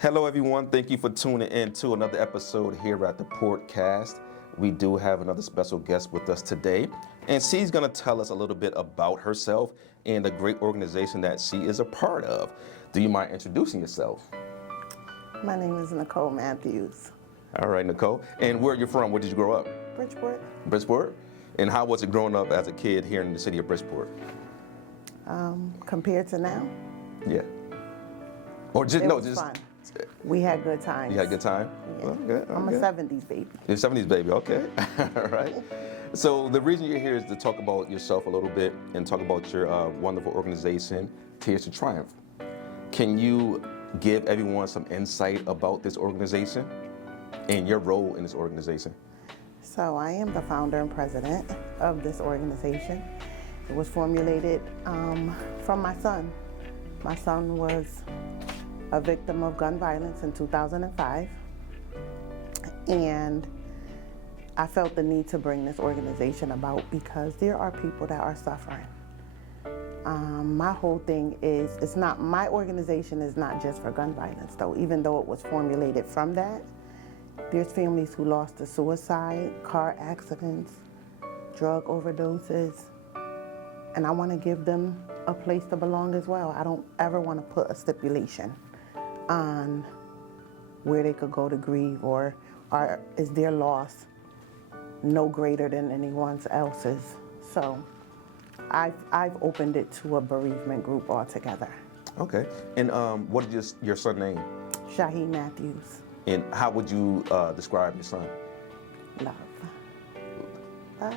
Hello, everyone. Thank you for tuning in to another episode here at the Portcast. We do have another special guest with us today, and she's going to tell us a little bit about herself and the great organization that she is a part of. Do you mind introducing yourself? My name is Nicole Matthews. All right, Nicole. And where are you from? Where did you grow up? Bridgeport. Bridgeport? And how was it growing up as a kid here in the city of Bridgeport? Compared to now, Yeah. Or just it no, was just fun. We had good times. you had a good time. Yeah. Okay, I'm a okay. 70s baby. You're a 70s baby, okay. All right. So the reason you're here is to talk about yourself a little bit and talk about your wonderful organization, Tears to Triumph. Can you give everyone some insight about this organization and your role in this organization? So I am the founder and president of this organization. It was formulated from my son. My son was a victim of gun violence in 2005, and I felt the need to bring this organization about because there are people that are suffering. My whole thing is, my organization is not just for gun violence though, even though it was formulated from that. There's families who lost to suicide, car accidents, drug overdoses, and I want to give them a place to belong as well. I don't ever want to put a stipulation on where they could go to grieve, or is their loss no greater than anyone else's. So I've opened it to a bereavement group altogether. Okay. And what is your son's name? Shaheed Matthews. And how would you describe your son? Love. Love.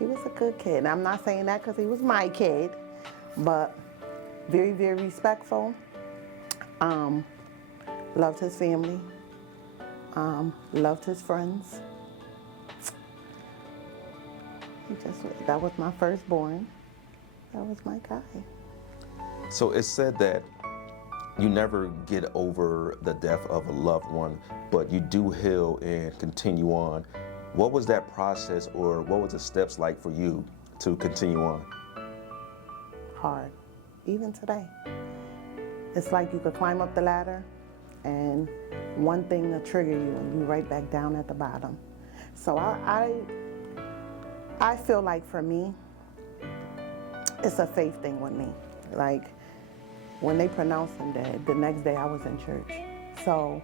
He was a good kid. I'm not saying that because he was my kid, but very, very respectful. Loved his family. Loved his friends. That was my firstborn. That was my guy. So it's said that you never get over the death of a loved one, but you do heal and continue on. What was that process, or what was the steps like for you to continue on? Hard, even today. It's like you could climb up the ladder and one thing will trigger you and you right back down at the bottom. So I feel like for me, it's a faith thing with me. Like when they pronounced him dead, the next day I was in church. So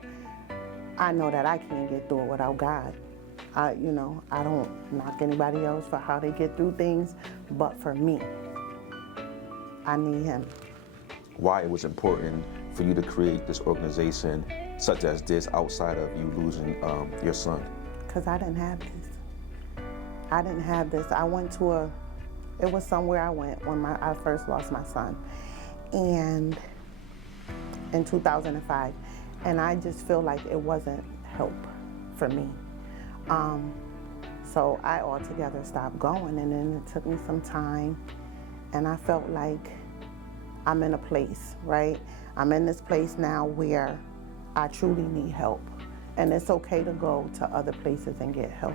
I know that I can't get through it without God. I don't knock anybody else for how they get through things, but for me, I need him. Why it was important for you to create this organization such as this outside of you losing your son? Because I didn't have this. I didn't have this. I went to it was somewhere I went when I first lost my son, and in 2005, and I just feel like it wasn't help for me. So I altogether stopped going, and then it took me some time, and I felt like I'm in a place, right? I'm in this place now where I truly need help, and it's okay to go to other places and get help.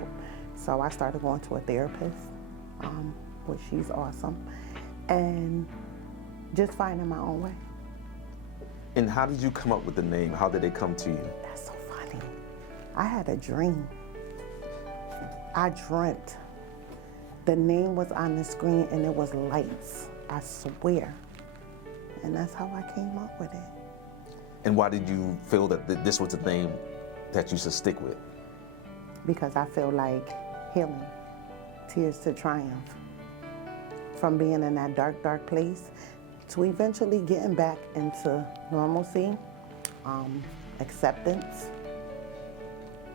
So I started going to a therapist, which she's awesome, and just finding my own way. And how did you come up with the name? How did it come to you? That's so funny. I had a dream. I dreamt. The name was on the screen and it was lights, I swear. And that's how I came up with it. And why did you feel that this was the name that you should stick with? Because I feel like healing, tears to triumph. From being in that dark, dark place to eventually getting back into normalcy, acceptance,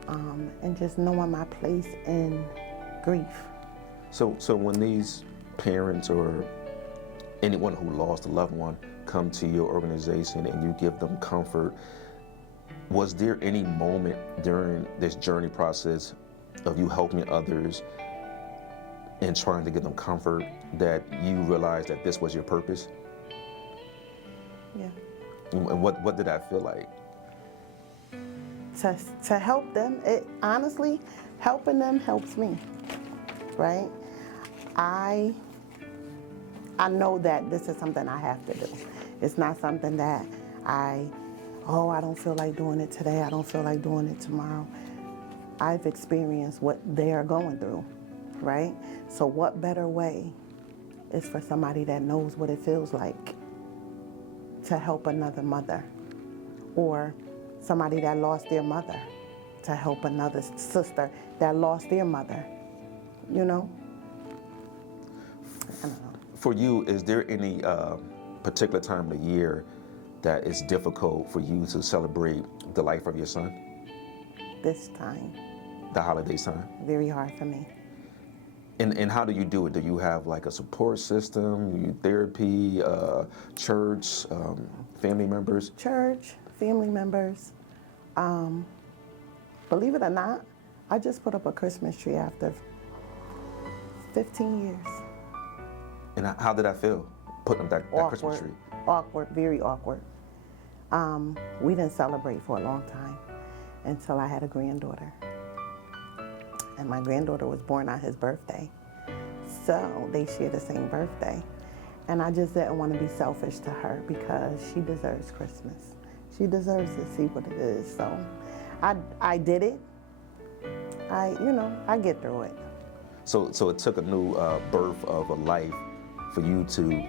and just knowing my place in grief. So when these parents or anyone who lost a loved one come to your organization and you give them comfort, was there any moment during this journey process of you helping others and trying to give them comfort that you realized that this was your purpose? Yeah. And what did that feel like? To help them, honestly, helping them helps me, right? I know that this is something I have to do. It's not something that I oh, I don't feel like doing it today, I don't feel like doing it tomorrow. I've experienced what they are going through, right? So what better way is for somebody that knows what it feels like to help another mother, or somebody that lost their mother to help another sister that lost their mother, you know? I don't know. For you, is there any particular time of the year that is difficult for you to celebrate the life of your son? This time, The holiday time? very hard for me. And how do you do it? Do you have like a support system, therapy, church, family members? Church, family members. Believe it or not, I just put up a Christmas tree after 15 years. And how did that feel, putting up that Christmas tree? Awkward, very awkward. We didn't celebrate for a long time until I had a granddaughter. And my granddaughter was born on his birthday. So they share the same birthday. And I just didn't want to be selfish to her because she deserves Christmas. She deserves to see what it is. So I did it. I get through it. So it took a new birth of a life for you to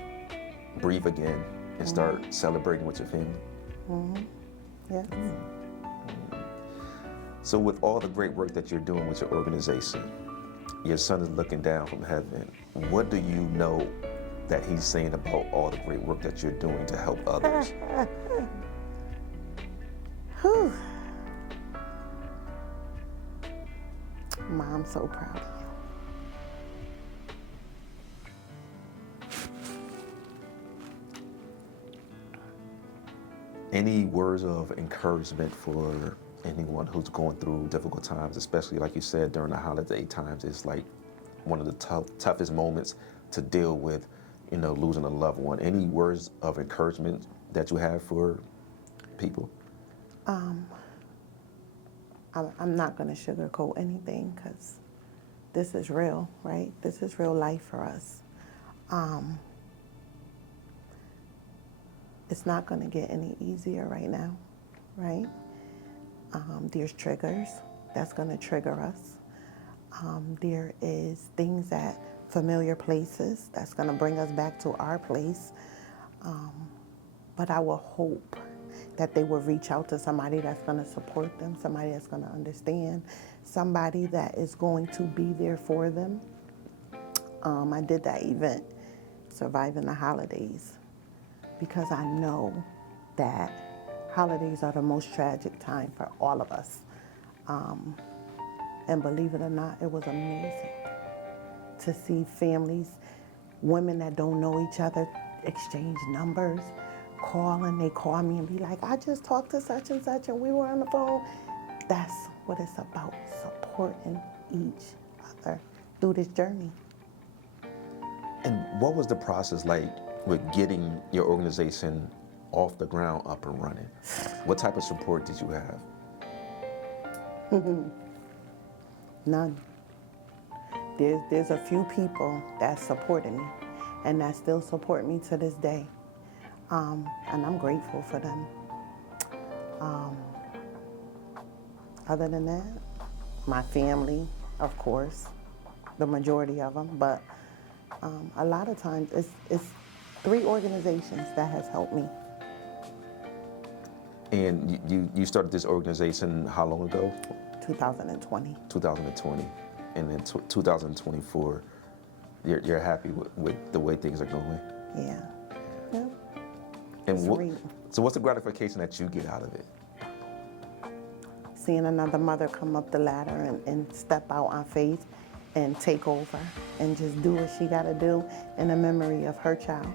breathe again and start celebrating with your family. Yes. So with all the great work that you're doing with your organization, your son is looking down from heaven. What do you know that he's saying about all the great work that you're doing to help others? Whew. Mom, I'm so proud of you. Any words of encouragement for anyone who's going through difficult times, especially like you said during the holiday times? It's like one of the toughest moments to deal with, losing a loved one. Any words of encouragement that you have for people? I'm not going to sugarcoat anything because this is real, right? This is real life for us. It's not going to get any easier right now, right? There's triggers that's going to trigger us. There is things at familiar places that's going to bring us back to our place. But I will hope that they will reach out to somebody that's going to support them, somebody that's going to understand, somebody that is going to be there for them. I did that event, Surviving the Holidays, because I know that holidays are the most tragic time for all of us. And believe it or not, it was amazing to see families, women that don't know each other, exchange numbers, they call me and be like, I just talked to such and such and we were on the phone. That's what it's about, supporting each other through this journey. And what was the process like with getting your organization off the ground, up and running? What type of support did you have? None. There's a few people that supported me and that still support me to this day. And I'm grateful for them. Other than that, my family, of course, the majority of them, but a lot of times it's 3 organizations that has helped me. And you started this organization how long ago? 2020. 2020. And then 2024, you're happy with the way things are going? Yeah. Yeah. And so what's the gratification that you get out of it? Seeing another mother come up the ladder and step out on faith and take over and just do what she got to do in the memory of her child.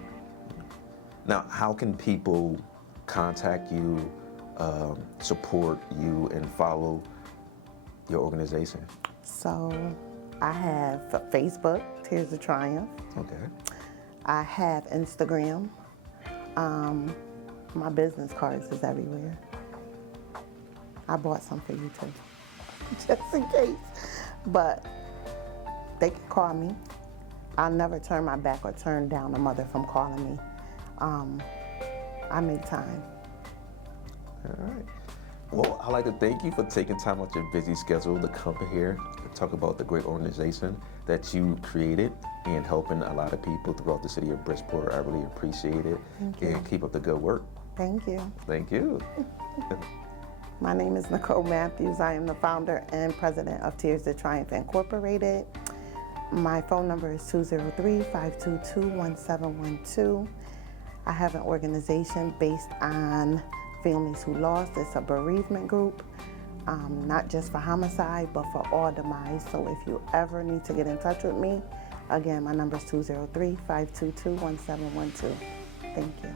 Now, how can people contact you, support you, and follow your organization? So I have Facebook, Tears of Triumph. Okay. I have Instagram. My business cards is everywhere. I bought some for you too, just in case. But they can call me. I'll never turn my back or turn down a mother from calling me. I make time. All right. Well, I'd like to thank you for taking time out your busy schedule to come here and talk about the great organization that you created and helping a lot of people throughout the city of Bridgeport. I really appreciate it. Thank you. And keep up the good work. Thank you. Thank you. My name is Nicole Matthews. I am the founder and president of Tears to Triumph Incorporated. My phone number is 203-522-1712. I have an organization based on families who lost. It's a bereavement group, not just for homicide, but for all demise. So if you ever need to get in touch with me, again, my number is 203-522-1712. Thank you.